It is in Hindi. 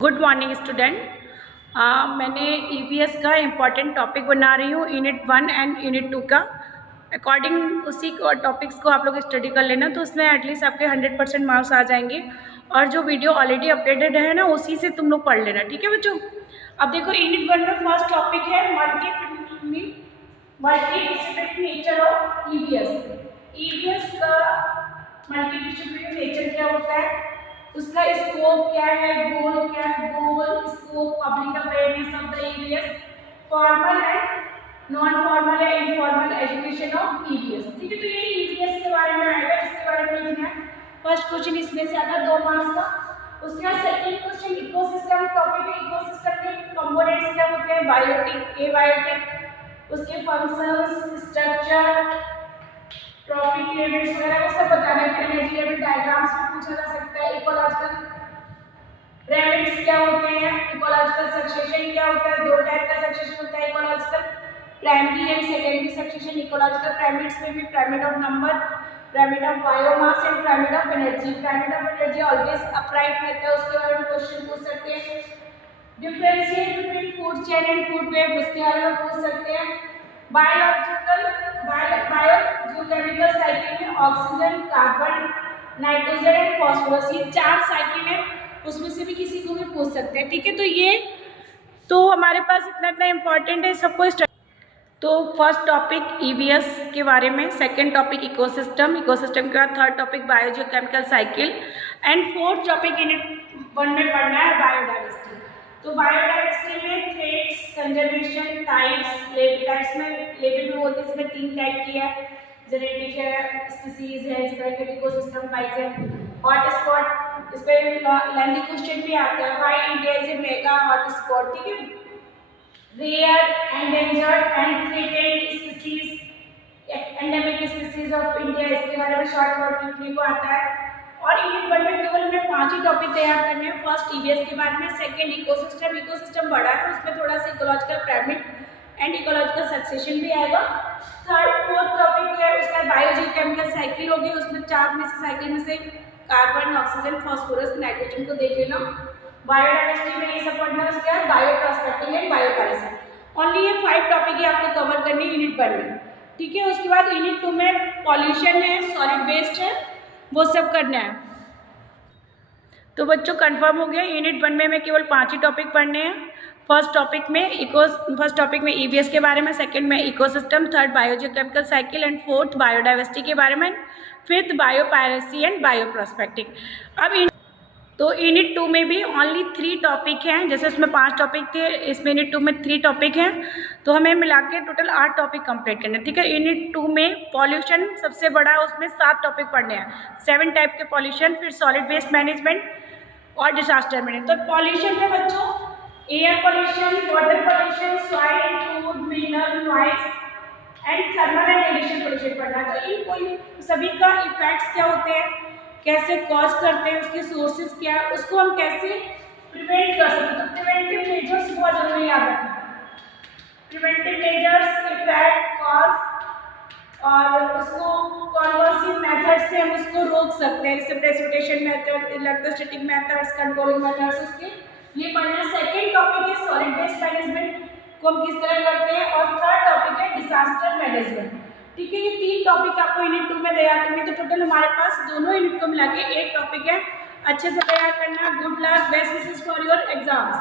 Good morning student. मैंने ईवीएस का इम्पॉर्टेंट टॉपिक बना रही हूँ यूनिट 1 एंड यूनिट 2 का। अकॉर्डिंग उसी टॉपिक्स को आप लोग स्टडी कर लेना, तो उसमें एटलीस्ट आपके 100% मार्क्स आ जाएंगे। और जो वीडियो ऑलरेडी अपडेटेड है ना, उसी से तुम लोग पढ़ लेना, ठीक है बच्चों। अब देखो यूनिट 1 में फर्स्ट टॉपिक है multi distributed nature of EVS. EVS का मल्टी डिस्ट्रीब्यूटेड नेचर क्या होता है, उसका स्कोप क्या है, गोल क्या है, goal scope public awareness of the EVS, formal and non formal या इनफॉर्मल एजुकेशन ऑफ ईवीएस। ठीक है, तो ये ईवीएस के बारे में आएगा, इसके बारे में लिखना है। फर्स्ट क्वेश्चन इसमें से आता है 2 मार्क्स का। उसके बाद सेकंड क्वेश्चन इकोसिस्टम टॉपिक है। इकोसिस्टम के कंपोनेंट्स क्या होते हैं, बायोटिक, एबायोटिक, उसके फंक्शंस, स्ट्रक्चर, ट्रॉपिक लिमिट्स वगैरह वो सब बताना है। एनर्जी लेवल डायग्राम्स में पूछा जा सकता है। इकोलॉजिकल पिरामिड्स क्या होते हैं, इकोलॉजिकल सक्सेशन क्या होता है, 2 टाइप का सक्सेशन होता है ecological, primary and secondary succession. Ecological pyramids में भी pyramid of number, pyramid of biomass and pyramid of energy. Pyramid of energy always upright रहता है, उसके बारे में क्वेश्चन पूछ सकते हैं। Differentiate between food chain and food web, उसके बारे में पूछ सकते हैं। बायोकेमिकल साइकिल में oxygen, carbon, nitrogen and phosphorus, ये 4 साइकिल है, उसमें से भी किसी को भी पूछ सकते हैं। ठीक है, तो ये तो हमारे पास इतना इम्पोर्टेंट है सबको। तो फर्स्ट टॉपिक ईवीएस के बारे में, सेकंड टॉपिक इकोसिस्टम, इकोसिस्टम के बाद third topic biogeochemical cycle and fourth topic unit 1 में पढ़ना है बायोडाइवर्सिटी। तो बायोडाइवर्सिटी में थ्रेड्स, कंजर्वेशन, टाइप्स, टाइप्स में लेवल में बोलते हैं, इसमें 3 टाइप की है, जेनेटिक है, स्पीसीज है, इस तरह के इकोसिस्टम टाइप्स है। हॉट स्पॉट, इस पर लेंथी क्वेश्चन भी आता है, why India is a mega hot spot. ठीक है, rare, endangered and threatened species, endemic species of India, इसके बारे में शॉर्ट वर्ड लिखने को आता है। और यूनिट 1 में केवल हमें 5 ही टॉपिक तैयार करने हैं। फर्स्ट ईवीएस के बारे में, सेकंड इकोसिस्टम, इकोसिस्टम बड़ा है, उसमें थोड़ा सा ecological pyramid and ecological succession भी आएगा। थर्ड फोर्थ टॉपिक है उसका बायोजियोकेमिकल साइकिल होगी, उसमें 4 में से साइकिल में से कार्बन, ऑक्सीजन, फॉस्फोरस, नाइट्रोजन को देख लेना। बायोडाइवर्सिटी में ये सब पढ़ना है। उसके बाद बायोट्रांसपेक्टिंग एंड बायोपैरासाइट। ओनली ये 5 टॉपिक ही आपको कवर करनी है यूनिट 1 में। ठीक है, उसके बाद यूनिट 2 में पॉल्यूशन है, सॉलिड वेस्ट है, वो सब करना है। तो बच्चों कंफर्म हो गया, यूनिट 1 में हमें केवल 5 ही टॉपिक पढ़ने हैं। फर्स्ट टॉपिक में ईवीएस के बारे में, सेकंड में ecosystem, third biogeochemical cycle and fourth biodiversity के बारे में, फिफ्थ बायोपायरेसी एंड बायोप्रोस्पेक्टिंग। अब तो यूनिट 2 में भी ओनली 3 टॉपिक हैं, जैसे उसमें 5 टॉपिक थे, इसमें यूनिट 2 में 3 टॉपिक हैं, तो हमें मिला के टोटल 8 टॉपिक कंप्लीट करने हैं। ठीक है, यूनिट 2 में पॉल्यूशन सबसे बड़ा है, उसमें 7 टॉपिक पढ़ने हैं, 7 टाइप के पॉल्यूशन, फिर सॉलिड वेस्ट मैनेजमेंट और डिजास्टर मैनेजमेंट। तो पॉल्यूशन में बच्चों air pollution, water pollution, soil, food, mineral, noise and thermal and radiation pollution पढ़ना है। तो इन कोई सभी का इफेक्ट्स क्या होते हैं, कैसे कॉज करते हैं, उसके सोर्सेज क्या है, उसको हम कैसे प्रिवेंट कर सकते हैं। तो प्रिवेंटिव मेजर्स बहुत जरूरी याद रखना। प्रिवेंटिव मेजर्स, इफेक्ट, कॉज और उसको कौन सी मेथड से हम उसको रोक सकते हैं, जैसे precipitation method, electrostatic methods, controlling methods, उसके ये पढ़ना। सेकेंड टॉपिक है सॉलिड वेस्ट मैनेजमेंट को हम किस तरह करते हैं, और थर्ड टॉपिक है डिजास्टर मैनेजमेंट। ठीक है, ये 3 टॉपिक आपको यूनिट 2 में तैयार करने, तो टोटल हमारे पास दोनों यूनिट को मिला के 8 टॉपिक है। अच्छे से तैयार करना। Good luck, best wishes for your exams.